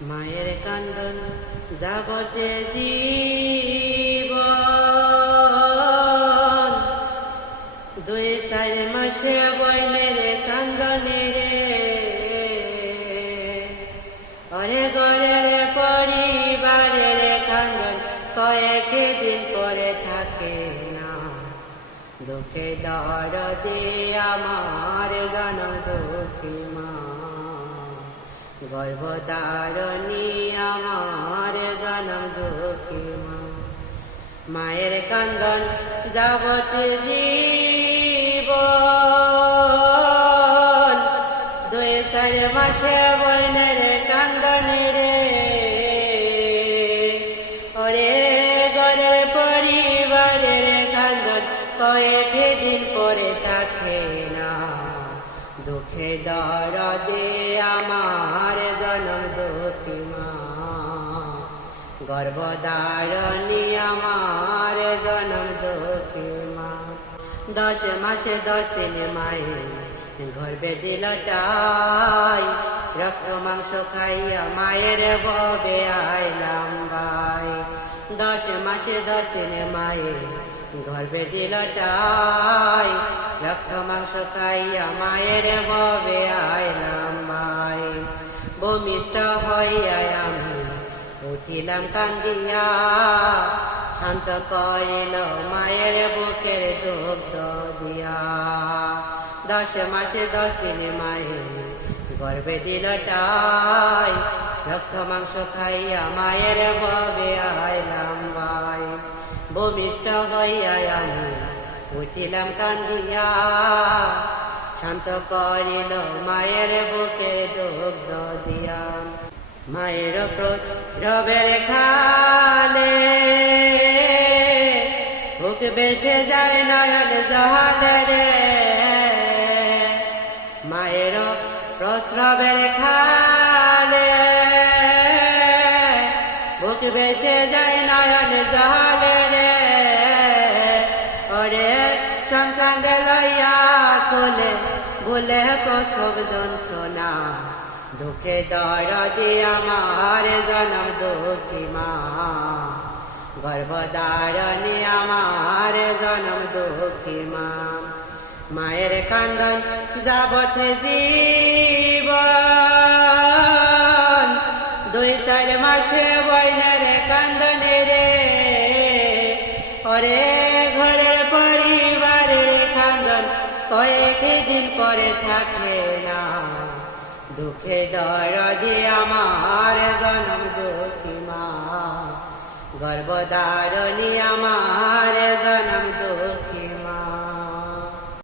মায়ের কান্দন যাবতে জীবন, 2-4 মাসে বইনের কান্দনে রে। অরে ঘরের পরিবারের কান্দন কয়েক দিন পরে থাকে না। দুঃখে দরদে আমার জনম দুঃখী মা, গর্ভধারণী আমার জনম দুঃখী মা। মায়ের কান্দন যাবতে জীবন, 2-4 মাসে বইনের কান্দনে রে। ওরে ঘরের পরিবারের কান্দন কয়েক দিন পরে থাকে না। দুঃখে দরদে আমার জনম দুঃখী মা, গর্ভধারণী আমার জনম দুঃখী মা। 10 মাসে 10 দিন মায়ে গর্ভে দিল টাই, রক্ত মাংস খাইয়া মায়ের ববে আইলাম ভাই। 10 মাসে 10 দিন মায়ে গর্ভে দিল টাই, রক্ত মাংস খাইয়া মায়ের ববে আইলাম ভাই। ভূমিষ্ঠ হইয়া আমি উঠিলাম কান্দিয়া, শান্ত করিল মায়ের বুকের দুগ্ধ দিয়া। 10 মাসে 10 দিন মায়ে গর্ভে দিল টাই, রক্ত মাংস খাইয়া মায়ের ববে আইলাম ভাই। ভূমিষ্ঠ হইয়া আমি উঠিলাম কান্দিয়া, শান্ত করিল মায়ের বুকে দুগ্ধ দিয়া। মায়ের প্রসবের খালে বুক বেসে যায় নয়ন জলে রে। মায়ের প্রসবের খালে বুক বেসে যায় নয়ন জলে রে। ওরে সন্তান লইয়া কোলে বলে প্রসব যন্ত্রণা, দুঃখে দরদে আমার জনম দুঃখী মা, গর্ভধারণী আমার জনম দুঃখী মা। মায়ের কান্দন যাবতে জীবন, 2-4 মাসে বইনের কান্দনে রে। ওরে ঘরের পরিবারের কান্দন কয়েক দিন পরে থাকে না। দুঃখে দরদে আমার জনম দুঃখী মা, গর্ভধারণী আমার জনম